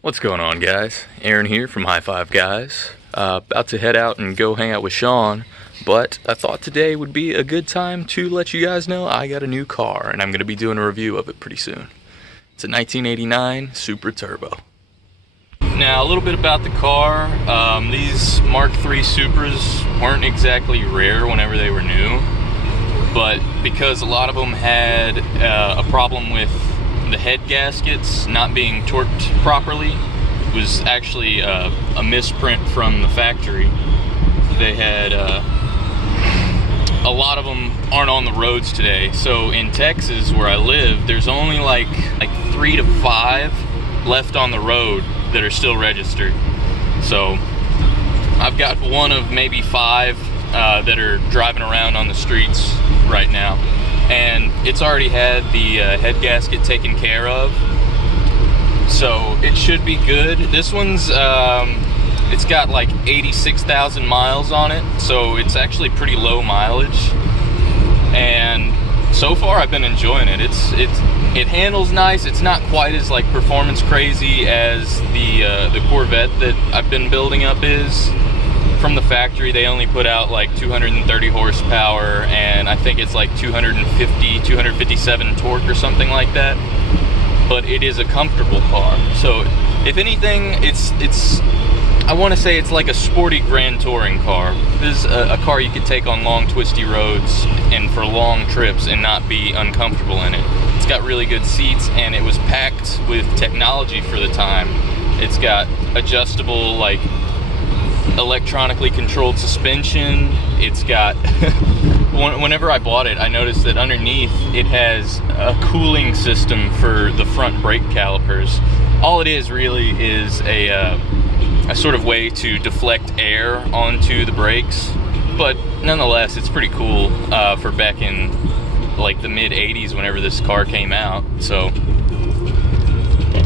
What's going on, guys? Aaron here from High Five Guys. About to head out and go hang out with Sean, but I thought today would be a good time to let you guys know I got a new car, and I'm going to be doing a review of it pretty soon. It's a 1989 Supra Turbo. Now, a little bit about the car. These Mark III Supras weren't exactly rare whenever they were new, but because a lot of them had a problem with the head gaskets not being torqued properly, it was actually a misprint from the factory. They had a lot of them aren't on the roads today. So in Texas, where I live, there's only like 3 to 5 left on the road that are still registered. So I've got one of maybe 5 that are driving around on the streets right now, and it's already had the head gasket taken care of, so it should be good. This one's it's got like 86,000 miles on it, so it's actually pretty low mileage, and so far I've been enjoying it. It handles nice. It's not quite as like performance crazy as the Corvette that I've been building up is. From the factory, they only put out like 230 horsepower, and I think it's like 257 torque or something like that. But it is a comfortable car. So if anything, I want to say it's like a sporty grand touring car. This is a car you could take on long twisty roads and for long trips and not be uncomfortable in it. It's got really good seats, and it was packed with technology for the time. It's got adjustable, like, electronically controlled suspension. It's got whenever I bought it, I noticed that underneath it has a cooling system for the front brake calipers. All it is really is a sort of way to deflect air onto the brakes, but nonetheless it's pretty cool for back in like the mid 80s whenever this car came out. So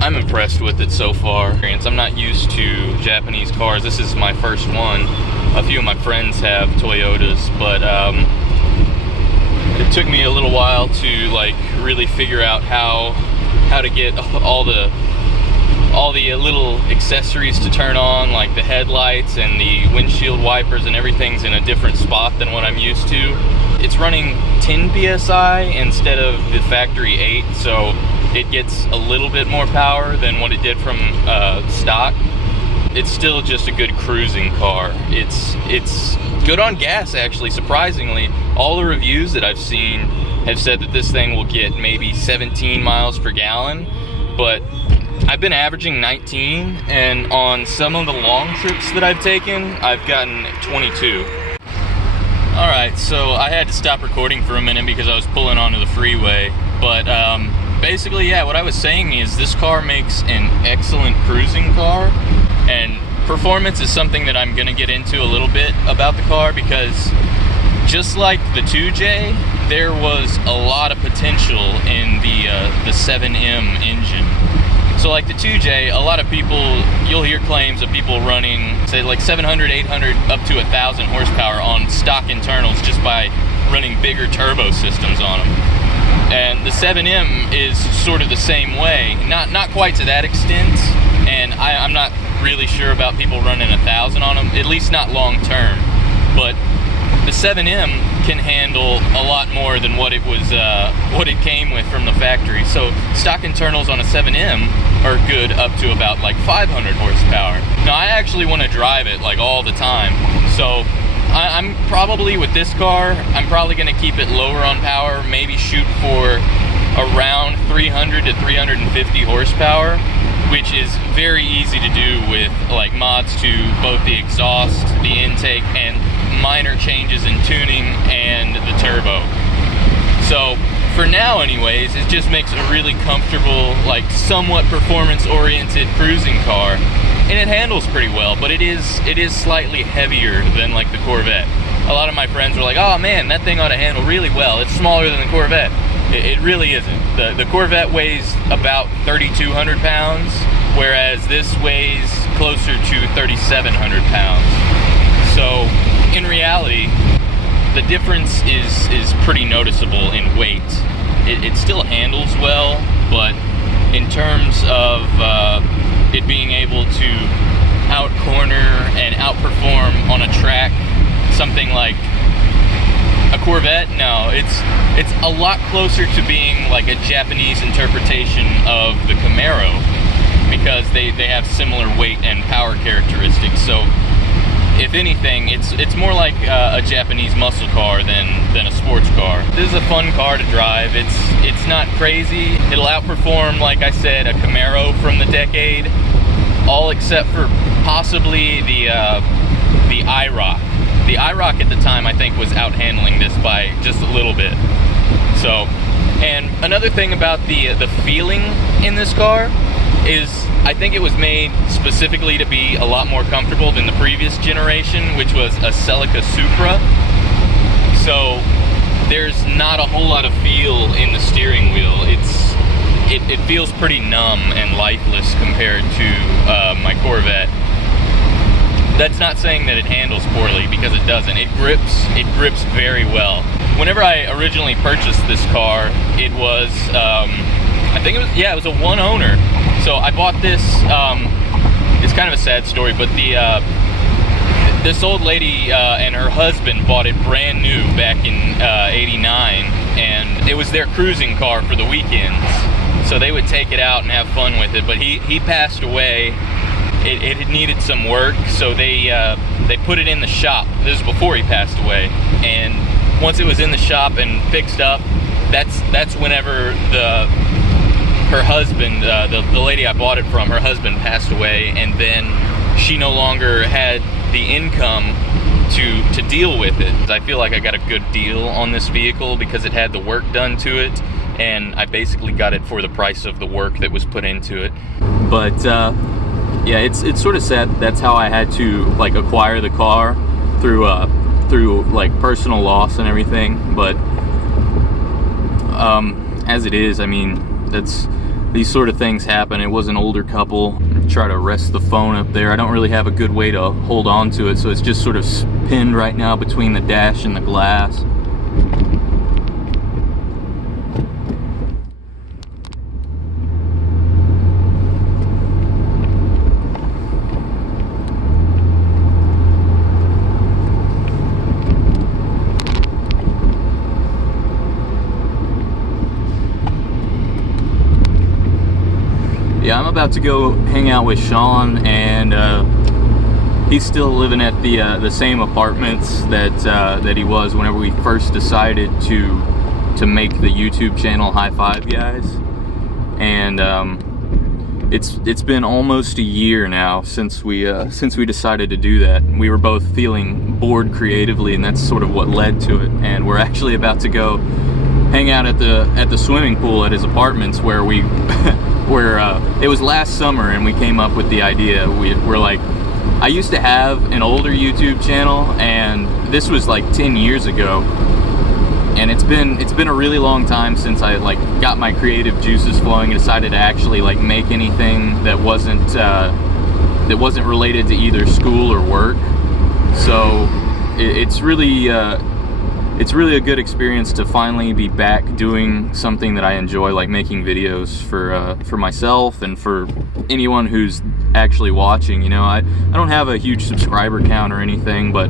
I'm impressed with it so far. I'm not used to Japanese cars. This is my first one. A few of my friends have Toyotas, but it took me a little while to like really figure out how to get all the little accessories to turn on, like the headlights and the windshield wipers, and everything's in a different spot than what I'm used to. It's running 10 psi instead of the factory 8, so it gets a little bit more power than what it did from stock. It's still just a good cruising car. It's good on gas, actually, surprisingly. All the reviews that I've seen have said that this thing will get maybe 17 miles per gallon, but I've been averaging 19, and on some of the long trips that I've taken, I've gotten 22. Alright, so I had to stop recording for a minute because I was pulling onto the freeway, but basically, yeah, what I was saying is this car makes an excellent cruising car, and performance is something that I'm going to get into a little bit about the car, because just like the 2J, there was a lot of potential in the 7M engine. So like the 2J, a lot of people, you'll hear claims of people running, say like 700, 800, up to 1,000 horsepower on stock internals just by running bigger turbo systems on them. And the 7M is sort of the same way, not quite to that extent, and I'm not really sure about people running 1,000 on them, at least not long term. But the 7M can handle a lot more than what it came with from the factory. So stock internals on a 7M are good up to about like 500 horsepower. Now I actually want to drive it like all the time, so I'm probably, with this car, I'm probably going to keep it lower on power, maybe shoot for around 300 to 350 horsepower, which is very easy to do with like mods to both the exhaust, the intake, and minor changes in tuning and the turbo. So for now anyways, it just makes a really comfortable, like somewhat performance-oriented cruising car. And it handles pretty well, but it is slightly heavier than like the Corvette. A lot of my friends were like, oh man, that thing ought to handle really well. It's smaller than the Corvette. It really isn't. The Corvette weighs about 3,200 pounds, whereas this weighs closer to 3,700 pounds. So in reality, the difference is pretty noticeable in weight. It still handles well, but in terms of it being something like a Corvette. No, it's a lot closer to being like a Japanese interpretation of the Camaro, because they have similar weight and power characteristics. So if anything, it's more like a Japanese muscle car than a sports car. This is a fun car to drive. It's not crazy. It'll outperform, like I said, a Camaro from the decade, all except for possibly the IROC. The IROC at the time, I think, was out-handling this by just a little bit. So, and another thing about the feeling in this car is, I think it was made specifically to be a lot more comfortable than the previous generation, which was a Celica Supra. So there's not a whole lot of feel in the steering wheel. It feels pretty numb and lifeless compared to my Corvette. That's not saying that it handles poorly, because it doesn't. It grips very well. Whenever I originally purchased this car, it was I think it was a one owner. So I bought this, it's kind of a sad story, but this old lady and her husband bought it brand new back in '89, and it was their cruising car for the weekends. So they would take it out and have fun with it, but he passed away. It had needed some work, so they put it in the shop. This was before he passed away, and once it was in the shop and fixed up, that's whenever her husband, the lady I bought it from, her husband passed away, and then she no longer had the income to deal with it. I feel like I got a good deal on this vehicle because it had the work done to it, and I basically got it for the price of the work that was put into it. But yeah, it's sort of sad that's how I had to like acquire the car through like personal loss and everything. But as it is, I mean, these sort of things happen. It was an older couple. Try to rest the phone up there. I don't really have a good way to hold on to it, so it's just sort of pinned right now between the dash and the glass. Yeah, I'm about to go hang out with Sean, and he's still living at the same apartments that he was whenever we first decided to make the YouTube channel High Five Guys. And it's been almost a year now since we decided to do that. We were both feeling bored creatively, and that's sort of what led to it. And we're actually about to go hang out at the swimming pool at his apartments, where it was last summer, and we came up with the idea. We're like, I used to have an older YouTube channel, and this was like 10 years ago, and it's been a really long time since I like got my creative juices flowing and decided to actually like make anything that wasn't related to either school or work. So it's really a good experience to finally be back doing something that I enjoy, like making videos for myself and for anyone who's actually watching. You know, I don't have a huge subscriber count or anything, but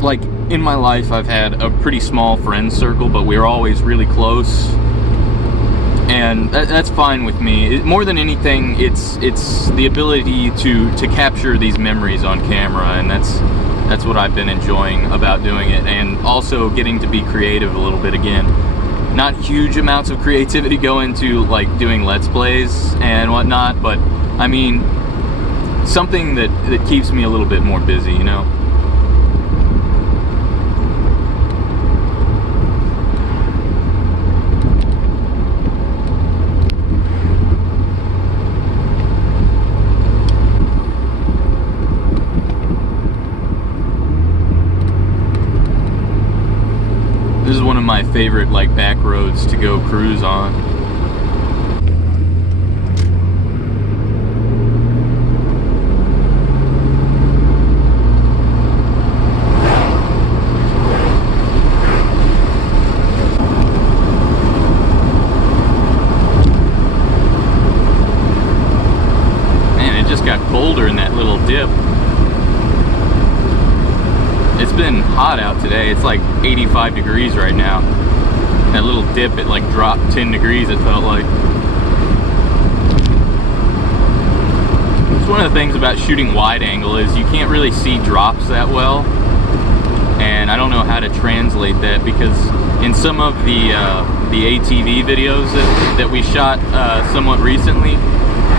like in my life I've had a pretty small friend circle, but we're always really close, and that's fine with me. More than anything, it's the ability to capture these memories on camera, and that's what I've been enjoying about doing it, and also getting to be creative a little bit again. Not huge amounts of creativity go into like doing Let's Plays and whatnot, but I mean, something that keeps me a little bit more busy, you know? This is one of my favorite like back roads to go cruise on. Man, it just got colder in that little dip. It's been hot out today. It's like 85 degrees right now. That little dip, it like dropped 10 degrees, it felt like. It's one of the things about shooting wide angle is you can't really see drops that well. And I don't know how to translate that, because in some of the ATV videos that we shot somewhat recently,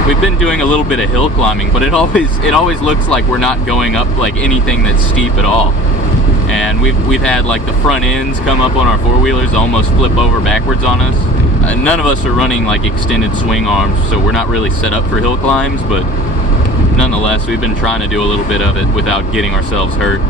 we've been doing a little bit of hill climbing, but it always looks like we're not going up like anything that's steep at all. And we've had like the front ends come up on our four-wheelers, almost flip over backwards on us. None of us are running like extended swing arms, so we're not really set up for hill climbs, but nonetheless, we've been trying to do a little bit of it without getting ourselves hurt.